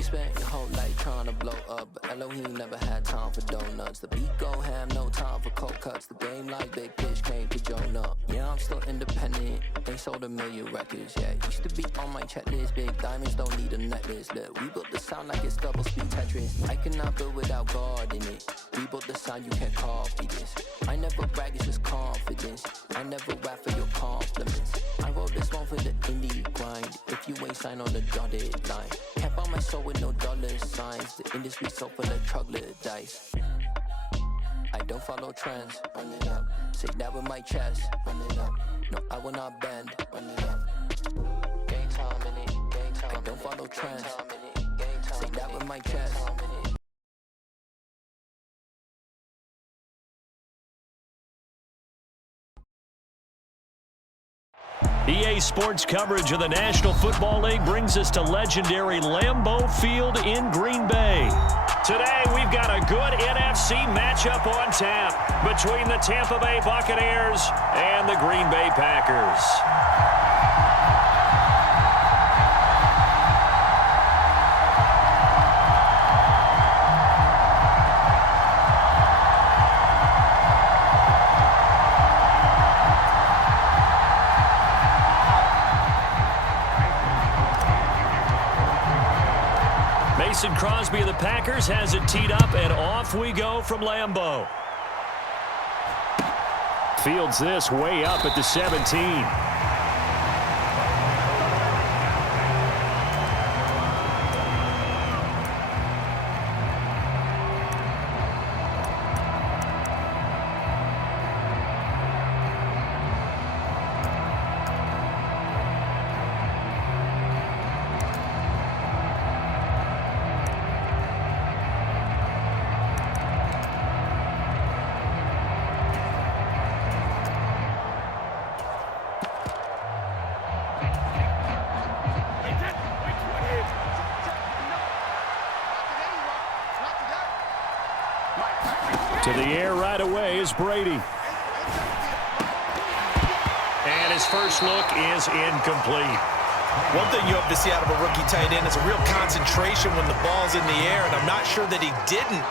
You spent your whole life trying to blow up, but Elohim never had time for donuts. The beat go ham, no time for cold cuts. The game like Big Fish came to Jonah. Yeah, I'm still independent. They sold 1 million records, yeah. Used to be on my checklist. Big diamonds don't need a necklace. Look, we built the sound like it's double speed Tetris. I cannot build without God in it. We built the sound, you can't copy this. I never brag, it's just confidence. I never rap for your compliments. I wrote this one for the indie grind. If you ain't signed on the dotted line, can't buy my soul with no dollar signs. The industry so full of troglodytes. I don't follow trends. Run it up. Say that with my chest. Run it up. No, I will not bend. Run it up. Game time in it. Game time. I don't follow trends. Say that with my chest. EA Sports coverage of the National Football League brings us to legendary Lambeau Field in Green Bay. Today, we've got a good NFC matchup on tap between the Tampa Bay Buccaneers and the Green Bay Packers. Mason Crosby of the Packers has it teed up, and off we go from Lambeau. Fields this way up at the 17. To the air right away is Brady. And his first look is incomplete. One thing you hope to see out of a rookie tight end is a real concentration when the ball's in the air, and I'm not sure that he didn't,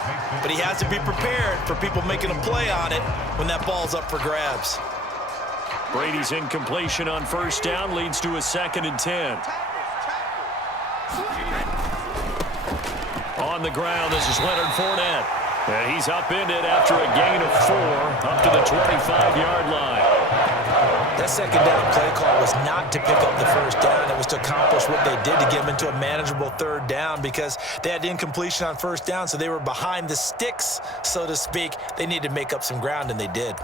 but he has to be prepared for people making a play on it when that ball's up for grabs. Brady's incompletion on first down leads to a 2nd and 10. On the ground, this is Leonard Fournette. And he's upended after a gain of 4 up to the 25-yard line. That second down play call was not to pick up the first down. It was to accomplish what they did to get them into a manageable 3rd down because they had incompletion on first down, so they were behind the sticks, so to speak. They needed to make up some ground, and they did.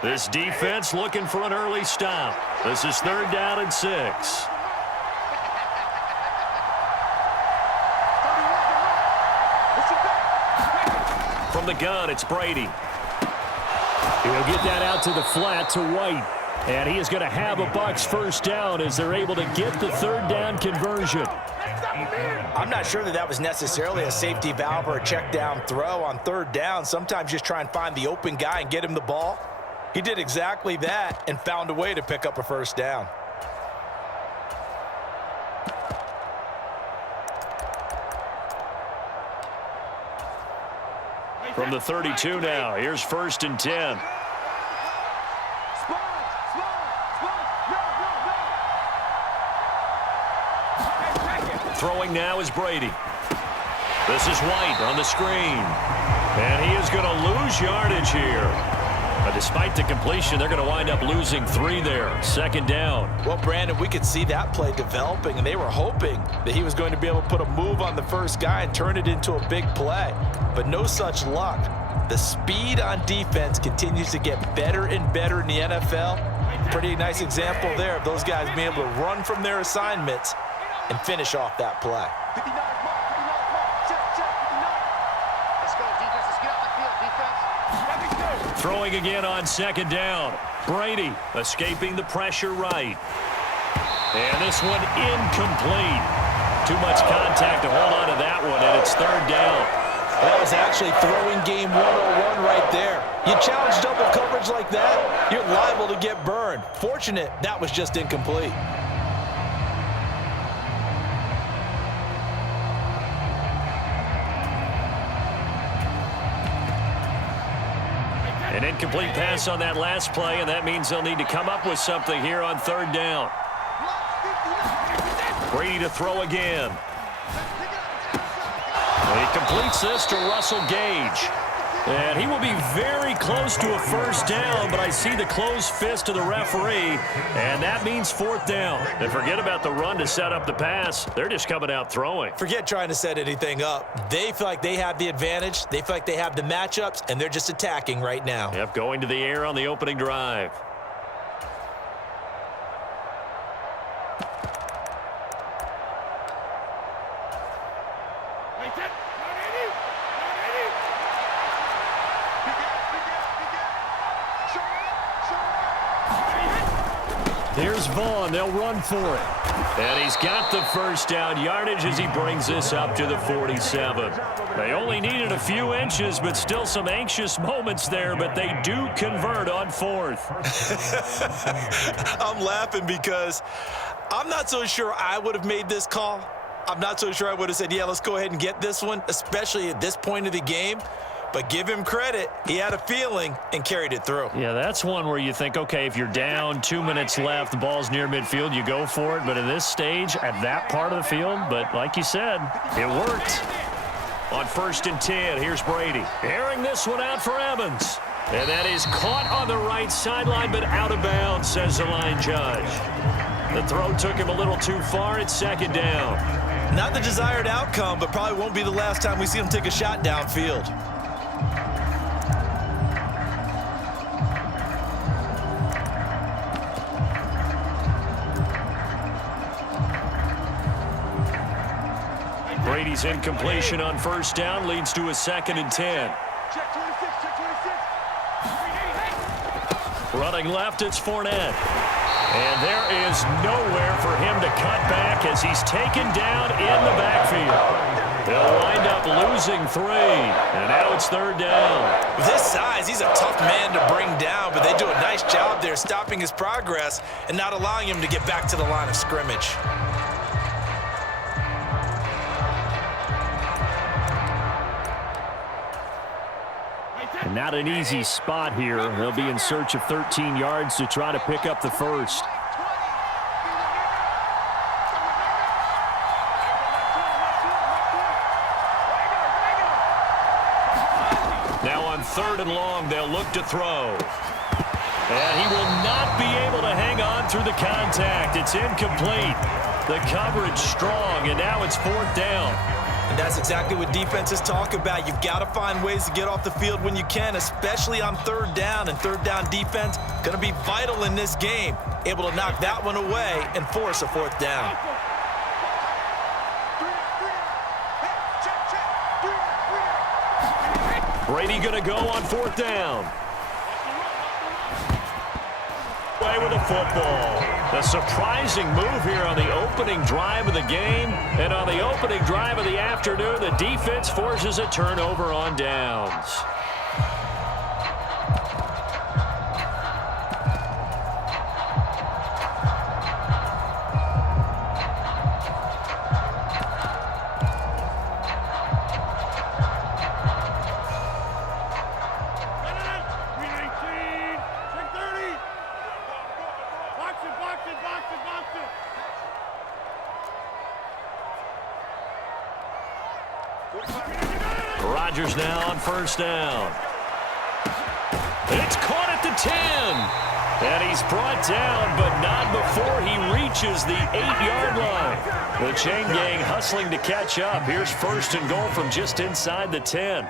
This defense looking for an early stop. This is 3rd down and 6. From the gun, it's Brady. He'll get that out to the flat to White. And he is going to have a Bucs first down as they're able to get the 3rd down conversion. I'm not sure that was necessarily a safety valve or a check down throw on 3rd down. Sometimes just try and find the open guy and get him the ball. He did exactly that and found a way to pick up a first down. From the 32 now, here's 1st and 10. Throwing now is Brady. This is White on the screen. And he is going to lose yardage here. But despite the completion, they're going to wind up losing 3 there. 2nd down. Well, Brandon, we could see that play developing, and they were hoping that he was going to be able to put a move on the first guy and turn it into a big play. But no such luck. The speed on defense continues to get better and better in the NFL. Pretty nice example there of those guys being able to run from their assignments and finish off that play. Throwing again on 2nd down. Brady escaping the pressure right. And this one incomplete. Too much contact to hold on to that one, and it's 3rd down. That was actually throwing game 101 right there. You challenge double coverage like that, you're liable to get burned. Fortunate that was just incomplete. An incomplete pass on that last play, and that means they'll need to come up with something here on third down. Brady to throw again. And he completes this to Russell Gage. And he will be very close to a first down, but I see the closed fist of the referee, and that means fourth down. And forget about the run to set up the pass. They're just coming out throwing. Forget trying to set anything up. They feel like they have the advantage. They feel like they have the matchups, and they're just attacking right now. Yep, going to the air on the opening drive. Here's Vaughn. They'll run for it. And he's got the first down yardage as he brings this up to the 47. They only needed a few inches, but still some anxious moments there, but they do convert on fourth. I'm laughing because I'm not so sure I would have made this call. I'm not so sure I would have said, yeah, let's go ahead and get this one, especially at this point of the game. But give him credit. He had a feeling and carried it through. Yeah, that's one where you think, okay, if you're down, 2 minutes left, the ball's near midfield, you go for it. But at this stage, at that part of the field, but like you said, it worked. On 1st and 10, here's Brady. Airing this one out for Evans. And that is caught on the right sideline, but out of bounds, says the line judge. The throw took him a little too far. It's second down. Not the desired outcome, but probably won't be the last time we see him take a shot downfield. Brady's incompletion on first down leads to a 2nd and 10. Running left, it's Fournette. And there is nowhere for him to cut back as he's taken down in the backfield. They'll wind up losing 3, and now it's 3rd down. With his size, he's a tough man to bring down, but they do a nice job there stopping his progress and not allowing him to get back to the line of scrimmage. And not an easy spot here. They'll be in search of 13 yards to try to pick up the first. Now on 3rd and long, they'll look to throw. And he will not be able to hang on through the contact. It's incomplete. The coverage strong, and now it's 4th down. And that's exactly what defenses talk about. You've got to find ways to get off the field when you can, especially on 3rd down. And 3rd down defense going to be vital in this game. Able to knock that one away and force a 4th down. Brady going to go on 4th down. Away with the football. A surprising move here on the opening drive of the game. And on the opening drive of the afternoon, the defense forces a turnover on downs. Rodgers now on 1st down. It's caught at the 10. And he's brought down, but not before he reaches the 8-yard line. The chain gang hustling to catch up. Here's 1st and goal from just inside the 10.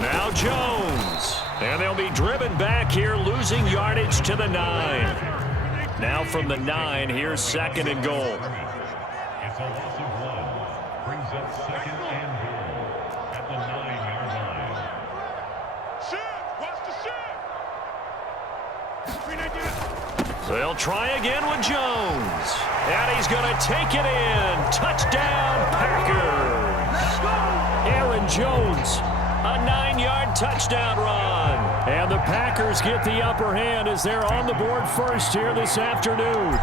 Now Jones. And they'll be driven back here, losing yardage to the 9. Now from the 9, here's 2nd and goal. It's a loss of 1. Brings up 2nd and goal at the 9-yard line. They'll try again with Jones. And he's going to take it in. Touchdown, Packers. Aaron Jones, a 9-yard touchdown run. And the Packers get the upper hand as they're on the board first here this afternoon.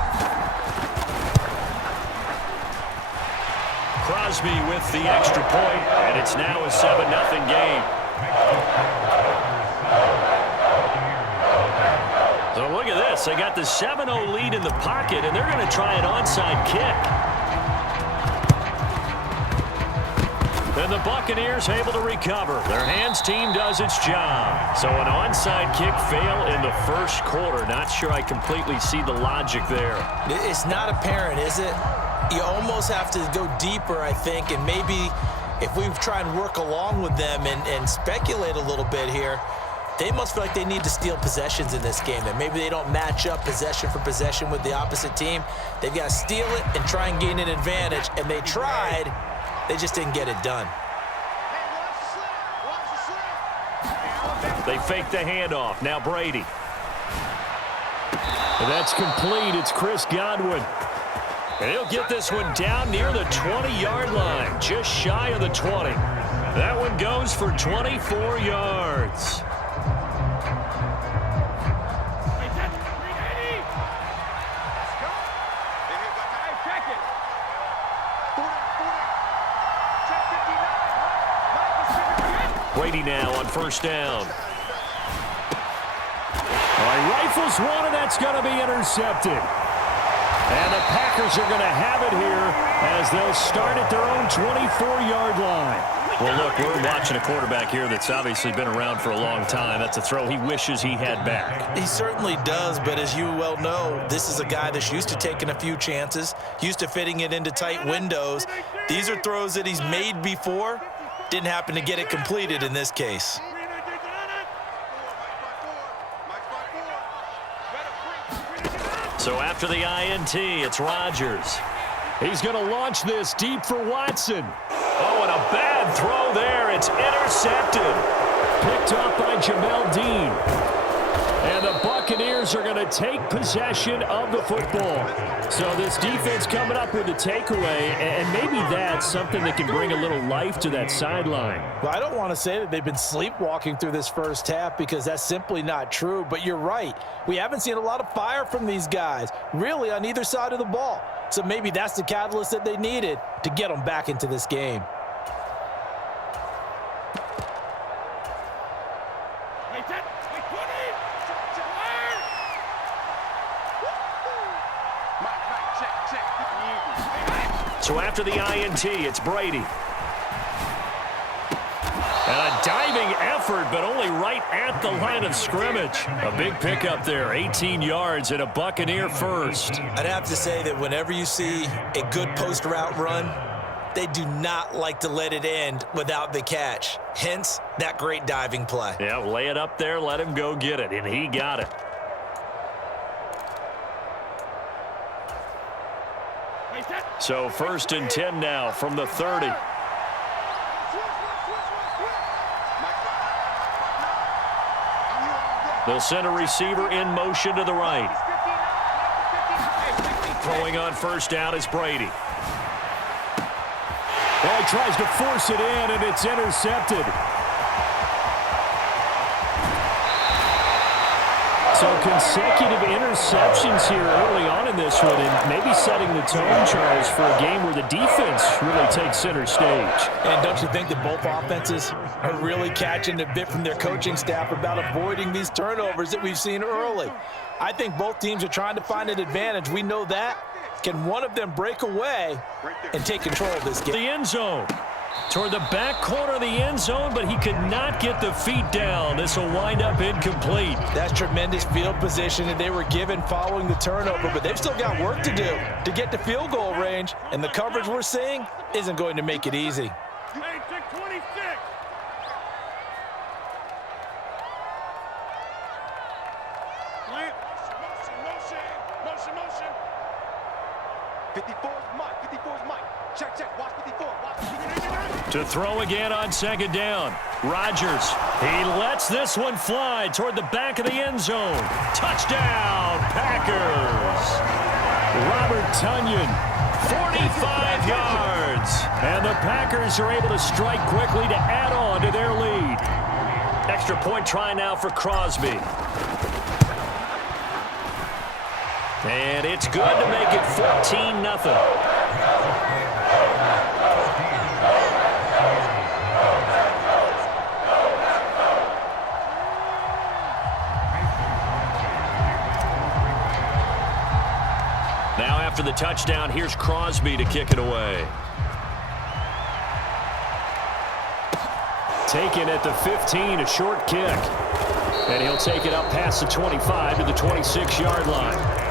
Crosby with the extra point, and it's now a 7-0 game. So look at this. They got the 7-0 lead in the pocket, and they're going to try an onside kick. And the Buccaneers able to recover. Their hands team does its job. So an onside kick fail in the first quarter. Not sure I completely see the logic there. It's not apparent, is it? You almost have to go deeper, I think, and maybe if we try and work along with them and speculate a little bit here, they must feel like they need to steal possessions in this game, and maybe they don't match up possession for possession with the opposite team. They've got to steal it and try and gain an advantage, and they tried. They just didn't get it done. They fake the handoff. Now Brady. And that's complete. It's Chris Godwin. And he'll get this one down near the 20-yard line, just shy of the 20. That one goes for 24 yards. Brady now on first down. All right, rifles one, and that's going to be intercepted. And the Packers are going to have it here as they'll start at their own 24-yard line. Well, look, we're watching a quarterback here that's obviously been around for a long time. That's a throw he wishes he had back. He certainly does, but as you well know, this is a guy that's used to taking a few chances, used to fitting it into tight windows. These are throws that he's made before. Didn't happen to get it completed in this case. So after the INT, it's Rodgers. He's going to launch this deep for Watson. Oh, and a bad throw there. It's intercepted. Picked up by Jamel Dean. And the Buccaneers are going to take possession of the football. So this defense coming up with a takeaway, and maybe that's something that can bring a little life to that sideline. Well, I don't want to say that they've been sleepwalking through this first half because that's simply not true, but you're right. We haven't seen a lot of fire from these guys, really on either side of the ball. So maybe that's the catalyst that they needed to get them back into this game. So after the INT, it's Brady. And a diving effort, but only right at the line of scrimmage. A big pickup there, 18 yards and a Buccaneer first. I'd have to say that whenever you see a good post route run, they do not like to let it end without the catch. Hence, that great diving play. Yeah, lay it up there, let him go get it, and he got it. So 1st and 10 now from the 30. They'll send a receiver in motion to the right. Throwing on first down is Brady. Well, he tries to force it in, and it's intercepted. So consecutive interceptions here early on in this one, and maybe setting the tone, Charles, for a game where the defense really takes center stage. And don't you think that both offenses are really catching a bit from their coaching staff about avoiding these turnovers that we've seen early? I think both teams are trying to find an advantage. We know that. Can one of them break away and take control of this game? The end zone. Toward the back corner of the end zone, but he could not get the feet down. This will wind up incomplete. That's tremendous field position that they were given following the turnover, but they've still got work to do to get to field goal range, and the coverage we're seeing isn't going to make it easy. Hey, check 26. Motion. 54's Mike. To throw again on second down. Rodgers, he lets this one fly toward the back of the end zone. Touchdown, Packers. Robert Tonyan, 45 yards. And the Packers are able to strike quickly to add on to their lead. Extra point try now for Crosby. And it's good to make it 14-0. Now after the touchdown, here's Crosby to kick it away. Taken at the 15, a short kick. And he'll take it up past the 25 to the 26-yard line.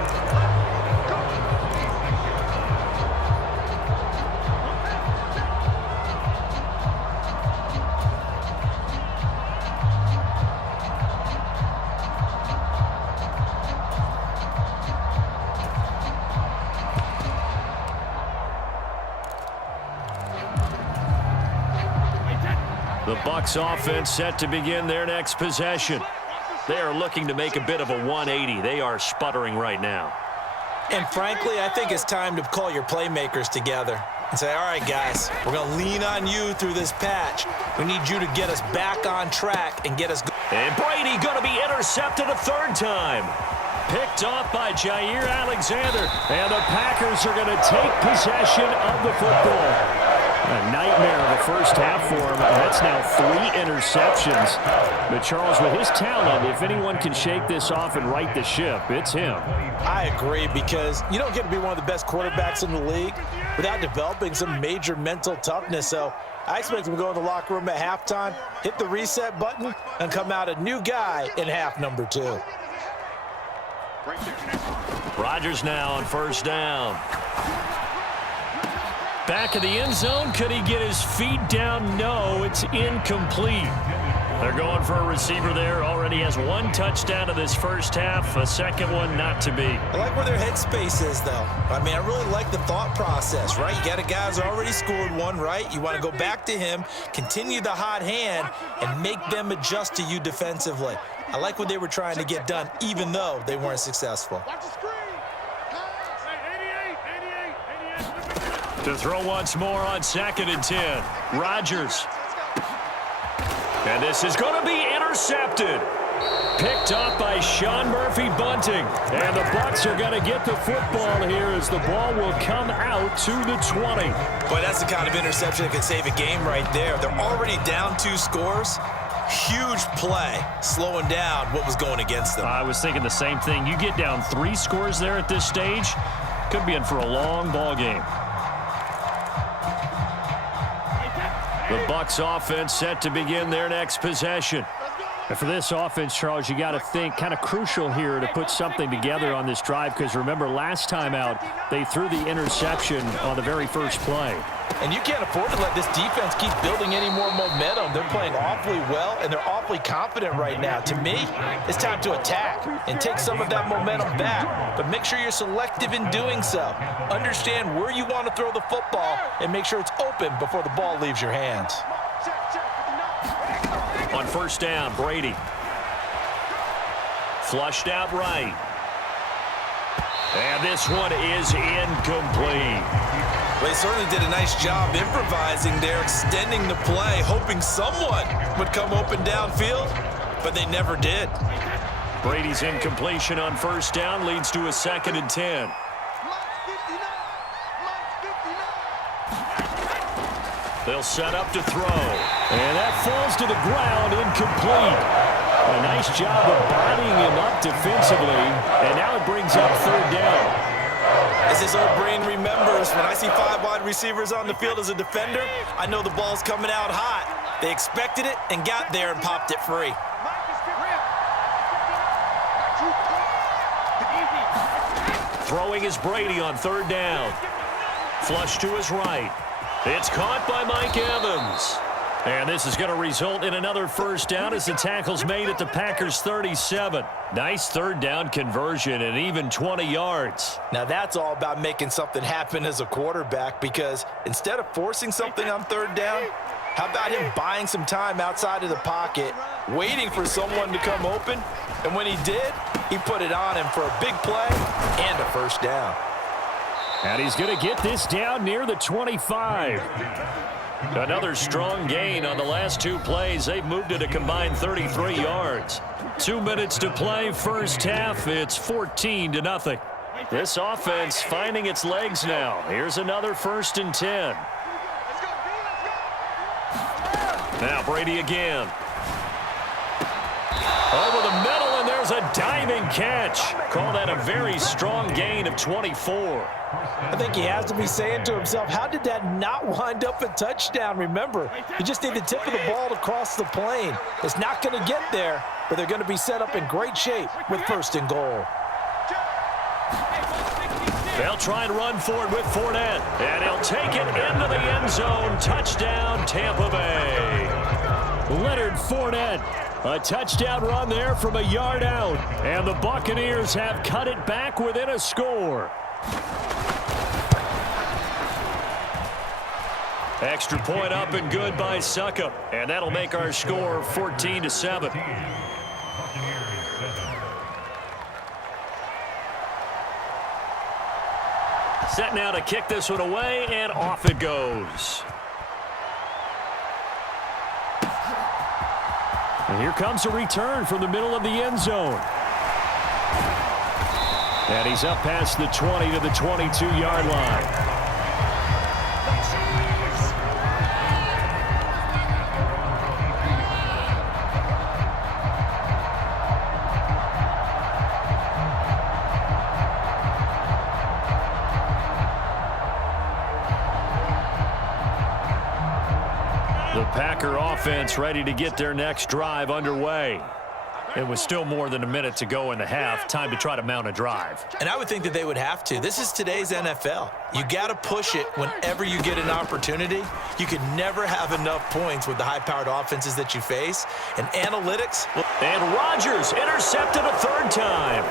The Bucs offense set to begin their next possession. They are looking to make a bit of a 180. They are sputtering right now. And frankly, I think it's time to call your playmakers together and say, all right, guys, we're going to lean on you through this patch. We need you to get us back on track and get us going. And Brady going to be intercepted a third time. Picked off by Jair Alexander. And the Packers are going to take possession of the football. A nightmare of a first half for him. That's now 3 interceptions. But Charles, with his talent, if anyone can shake this off and right the ship, it's him. I agree, because you don't get to be one of the best quarterbacks in the league without developing some major mental toughness. So I expect him to go in the locker room at halftime, hit the reset button, and come out a new guy in half number 2. Rodgers now on first down. Back of the end zone. Could he get his feet down? No, it's incomplete. They're going for a receiver there. Already has 1 touchdown in this first half. A second one not to be. I like where their headspace is, though. I mean, I really like the thought process, right? You got a guy who's already scored 1, right? You want to go back to him, continue the hot hand, and make them adjust to you defensively. I like what they were trying to get done, even though they weren't successful. To throw once more on 2nd and 10. Rodgers. And this is going to be intercepted. Picked off by Sean Murphy-Bunting. And the Bucs are going to get the football here as the ball will come out to the 20. Boy, that's the kind of interception that could save a game right there. They're already down 2 scores. Huge play, slowing down what was going against them. I was thinking the same thing. You get down 3 scores there at this stage, could be in for a long ball game. The Bucs offense set to begin their next possession. And for this offense, Charles, you got to think kind of crucial here to put something together on this drive, because remember last time out, they threw the interception on the very first play. And you can't afford to let this defense keep building any more momentum. They're playing awfully well, and they're awfully confident right now. To me, it's time to attack and take some of that momentum back. But make sure you're selective in doing so. Understand where you want to throw the football and make sure it's open before the ball leaves your hands. On first down, Brady. Flushed out right. And this one is incomplete. Well, they certainly did a nice job improvising there, extending the play, hoping someone would come open downfield, but they never did. Brady's incompletion on first down leads to a 2nd and 10. They'll set up to throw. And that falls to the ground, incomplete. A nice job of bodying him up defensively, and now it brings up 3rd down. As his old brain remembers, when I see 5 wide receivers on the field as a defender, I know the ball's coming out hot. They expected it and got there and popped it free. Throwing is Brady on 3rd down. Flush to his right. It's caught by Mike Evans. And this is going to result in another first down as the tackle's made at the Packers' 37. Nice third down conversion and even 20 yards. Now that's all about making something happen as a quarterback, because instead of forcing something on third down, how about him buying some time outside of the pocket, waiting for someone to come open, and when he did, he put it on him for a big play and a first down. And he's going to get this down near the 25. Another strong gain on the last two plays. They've moved it a combined 33 yards. 2 minutes to play, first half. It's 14-0. This offense finding its legs now. Here's another 1st and 10. Now Brady again. Over the middle, and there's a diving catch. Call that a very strong gain of 24. I think he has to be saying to himself, how did that not wind up a touchdown? Remember, you just need the tip of the ball to cross the plane. It's not going to get there, but they're going to be set up in great shape with 1st and goal. They'll try and run for it with Fournette, and he'll take it into the end zone. Touchdown, Tampa Bay. Leonard Fournette. A touchdown run there from a yard out. And the Buccaneers have cut it back within a score. Extra point up and good by Suckup. And that'll make our score 14-7. Set now to kick this one away, and off it goes. And here comes a return from the middle of the end zone. And he's up past the 20 to the 22-yard line. The Packer offense ready to get their next drive underway. It was still more than a minute to go in the half. Time to try to mount a drive. And I would think that they would have to. This is today's NFL. You got to push it whenever you get an opportunity. You could never have enough points with the high-powered offenses that you face. And analytics. And Rodgers intercepted a 3rd time.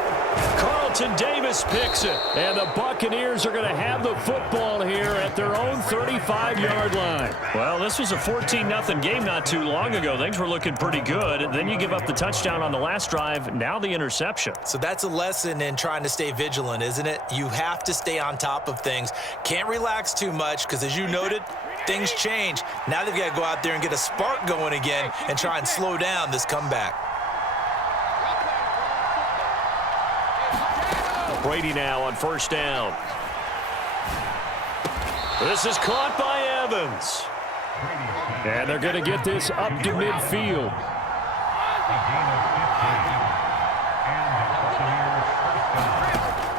Carlton Davis picks it. And the Buccaneers are going to have the football here at their own 35-yard line. Well, this was a 14-0 game not too long ago. Things were looking pretty good. And then you give up the touchdown on the last drive. Now the interception. So that's a lesson in trying to stay vigilant, isn't it? You have to stay on top of things. Can't relax too much because, as you noted, things change. Now they've got to go out there and get a spark going again and try and slow down this comeback. Brady now on 1st down. This is caught by Evans. And they're going to get this up to midfield.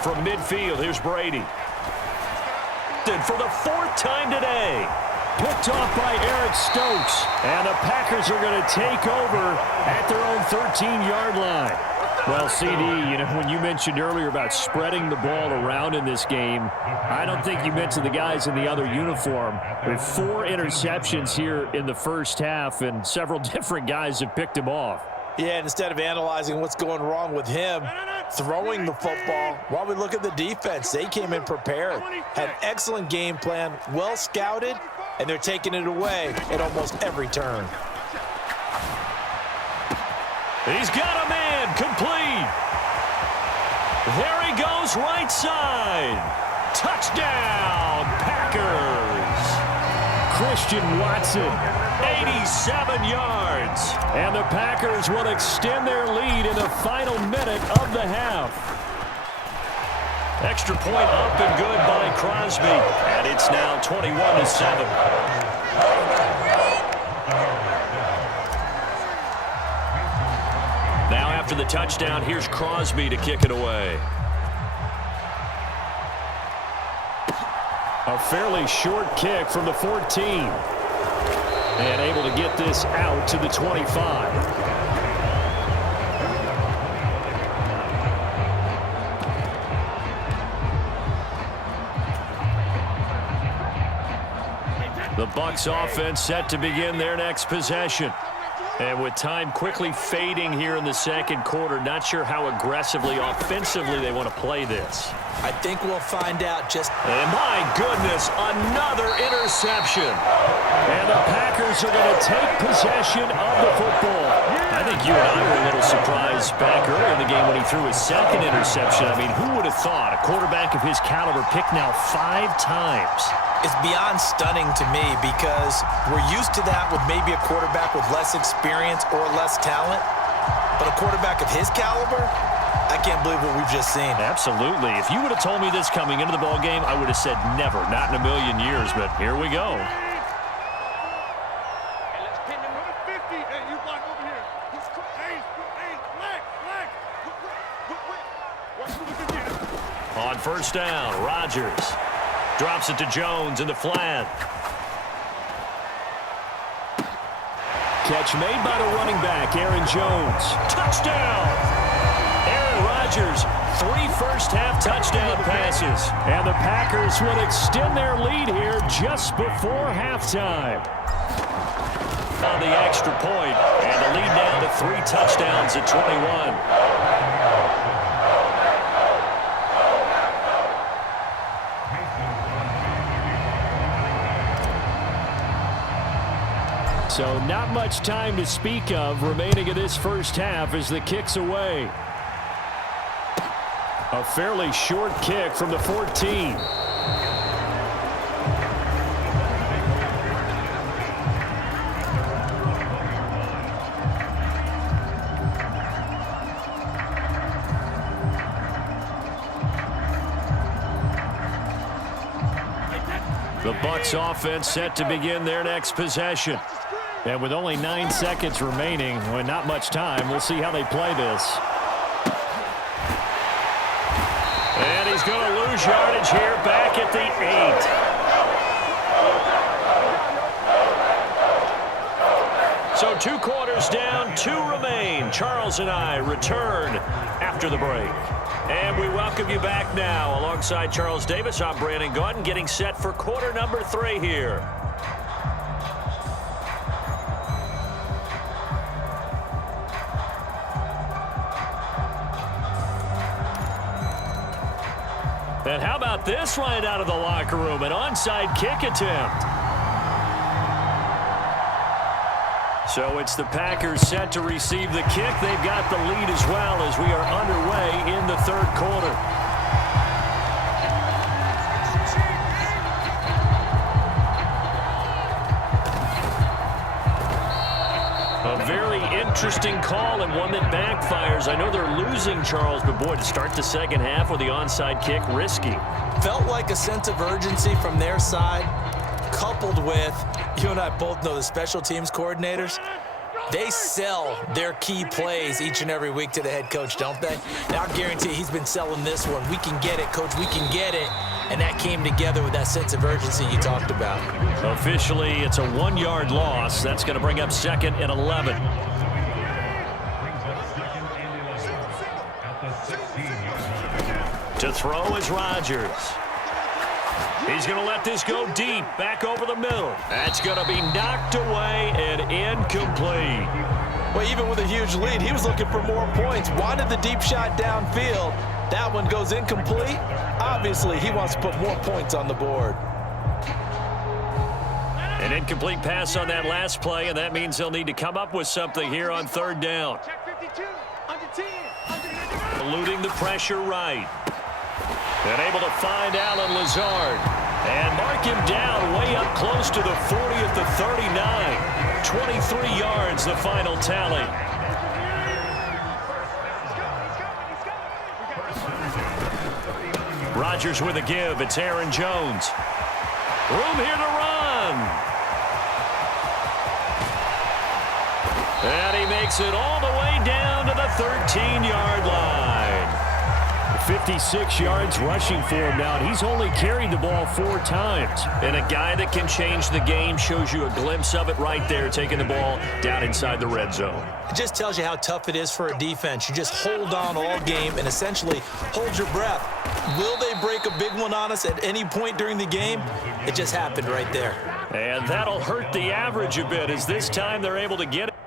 From midfield, here's Brady. For the 4th time today. Picked off by Eric Stokes. And the Packers are going to take over at their own 13-yard line. Well, CD, you know, when you mentioned earlier about spreading the ball around in this game, I don't think you mentioned the guys in the other uniform. With 4 interceptions here in the first half, and several different guys have picked him off. Yeah, and instead of analyzing what's going wrong with him throwing the football, while we look at the defense, they came in prepared, had an excellent game plan, well scouted, and they're taking it away at almost every turn. He's got a man, complete. There he goes, right side. Touchdown, Packers. Christian Watson. 87 yards. And the Packers will extend their lead in the final minute of the half. Extra point up and good by Crosby. And it's now 21-7. Now after the touchdown, here's Crosby to kick it away. A fairly short kick from the 14. And able to get this out to the 25. The Bucs offense set to begin their next possession. And with time quickly fading here in the second quarter, not sure how aggressively, offensively they want to play this. I think we'll find out just... And my goodness, another interception. And the Packers are going to take possession of the football. I think you and I were a little surprised back earlier in the game when he threw his second interception. I mean, who would have thought a quarterback of his caliber picked now 5 times? It's beyond stunning to me because we're used to that with maybe a quarterback with less experience or less talent. But a quarterback of his caliber, I can't believe what we've just seen. Absolutely. If you would have told me this coming into the ball game, I would have said never, not in a million years. But here we go. On first down, Rodgers drops it to Jones in the flat. Catch made by the running back, Aaron Jones. Touchdown! Aaron Rodgers, 3 first-half touchdown passes. And the Packers would extend their lead here just before halftime. On the extra point, and the lead now to 3 touchdowns at 21. So not much time to speak of remaining in this first half as the kick's away. A fairly short kick from the 14. The Bucs offense set to begin their next possession. And with only 9 seconds remaining, well, not much time, we'll see how they play this. And he's going to lose yardage here back at the 8. So 2 quarters down, 2 remain. Charles and I return after the break. And we welcome you back now. Alongside Charles Davis, I'm Brandon Gaudin, getting set for quarter number 3 here. And how about this right out of the locker room? An onside kick attempt. So it's the Packers set to receive the kick. They've got the lead as well as we are underway in the third quarter. A very interesting call and one that backfires. I know they're losing, Charles, but boy, to start the second half with the onside kick, risky. Felt like a sense of urgency from their side, coupled with, you and I both know the special teams coordinators, they sell their key plays each and every week to the head coach, don't they? Now I guarantee he's been selling this one. We can get it, coach, we can get it. And that came together with that sense of urgency you talked about. Officially, it's a 1-yard loss. That's going to bring up 2nd and 11. To throw is Rodgers. He's going to let this go deep, back over the middle. That's going to be knocked away and incomplete. Well, even with a huge lead, he was looking for more points. Wanted the deep shot downfield. That one goes incomplete. Obviously, he wants to put more points on the board. An incomplete pass on that last play, and that means they'll need to come up with something here on 3rd down. Eluding the pressure right. And able to find Allen Lazard. And mark him down way up close to the 40 at the 39. 23 yards, the final tally. Rodgers with a give. It's Aaron Jones. Room here to run. And he makes it all the way down to the 13-yard line. 56 yards rushing for him now, and he's only carried the ball 4 times. And a guy that can change the game, shows you a glimpse of it right there, taking the ball down inside the red zone. It just tells you how tough it is for a defense. You just hold on all game and essentially hold your breath. Will they break a big one on us at any point during the game? It just happened right there. And that'll hurt the average a bit as this time they're able to get it.